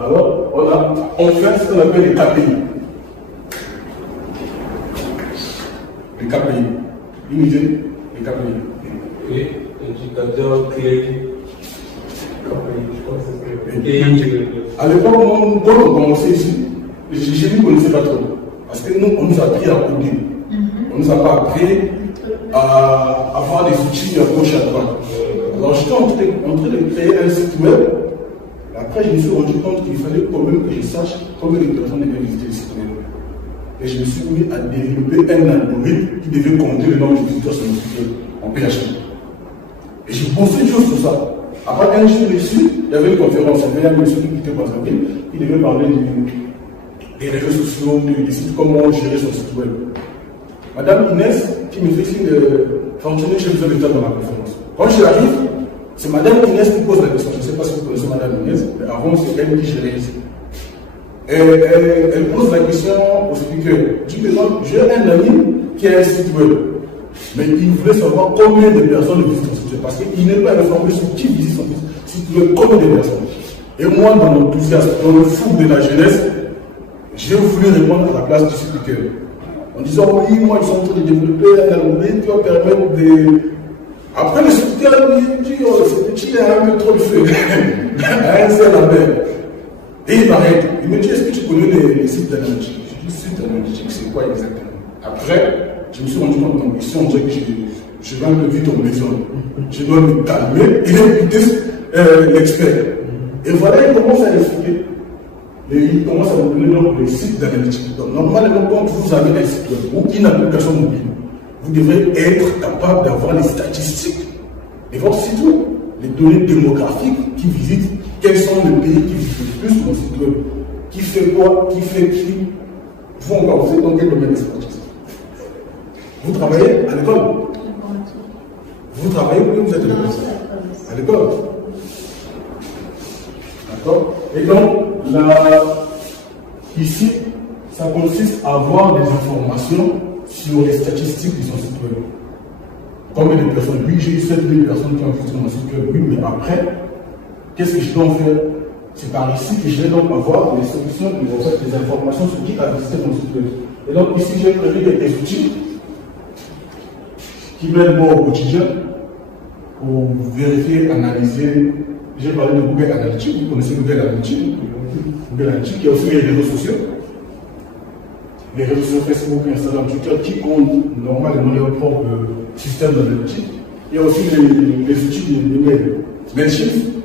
Alors, on fait ce qu'on appelle les KPI. Les KPI. Unité, les KPI. Et indicateur clé. KPI, je crois que c'est à l'époque, quand on commençait ici, je ne connaissais pas trop. Parce que nous, on nous a appris à coder. On ne nous a pas appris à avoir des outils à gauche et à droite. Alors, j'étais en train de créer un site web. Après, je me suis rendu compte qu'il fallait quand même que je sache combien de personnes devaient visiter le site web. Et je me suis mis à développer un algorithme qui devait compter le nombre de visiteurs sur le site web en PHP. Et j'ai bossé juste sur ça. Après un jour ici, il y avait une conférence, il y avait un monsieur qui était Brazzaville, qui devait parler des réseaux sociaux, des sites, comment gérer son site web. Madame Inès, qui me fait signe de fonctionner chez le d'État dans la conférence. Quand j'arrive, c'est Madame Inès qui pose la question. Je ne sais pas si vous connaissez Madame Inès, mais avant, c'est elle qui gérait ici. Elle pose la question au speaker. Je dis, j'ai un ami qui a un site web. Mais il voulait savoir combien de personnes visitent son site web. Parce qu'il n'est pas informé sur qui visite son site web, combien de personnes. Et moi, dans l'enthousiasme, dans le fou de la jeunesse, j'ai voulu répondre à la place du speaker. En disant, oui, moi, ils sont en train de développer un algorithme qui va permettre de. Après, le speaker me dit, oh, ce petit a un peu trop de feu. Un seul la mer. Et il m'arrête. Il me dit, est-ce que tu connais les sites d'analytique? Je dis, sites d'analytique, c'est quoi exactement? Après, je me suis rendu compte que ici, on dirait que je vais un peu vite en maison. Je dois me calmer et écouter l'expert. Et voilà, il commence à expliquer. Et il commence à vous donner les sites d'analytique. Donc, normalement, quand vous avez un site web ou une application mobile, vous devrez être capable d'avoir les statistiques de votre site web, les données démographiques qui visitent, quels sont les pays qui visitent le plus mon site web, qui fait quoi, qui fait qui. Vous encore, vous êtes dans quel domaine d'expertise? Vous travaillez à l'école? Vous travaillez ou vous êtes à l'école? D'accord? Et donc, là, ici, ça consiste à avoir des informations sur les statistiques de son site web. Combien de personnes? Oui, j'ai eu 7000 personnes qui ont visité mon site web, oui, mais après, qu'est-ce que je dois en faire? C'est par ici que je vais donc avoir les solutions, des informations sur qui a visité mon site web. Et donc, ici, j'ai prévu des outils qui m'aident moi au quotidien pour vérifier, analyser. J'ai parlé de Google Analytics, vous connaissez Google Analytics. Google Analytics, il y a aussi les réseaux sociaux. Les réseaux sociaux Facebook, Instagram, Twitter, qui comptent normalement leur propre système d'analytique. Il y a aussi les outils de mail. Mailchimp,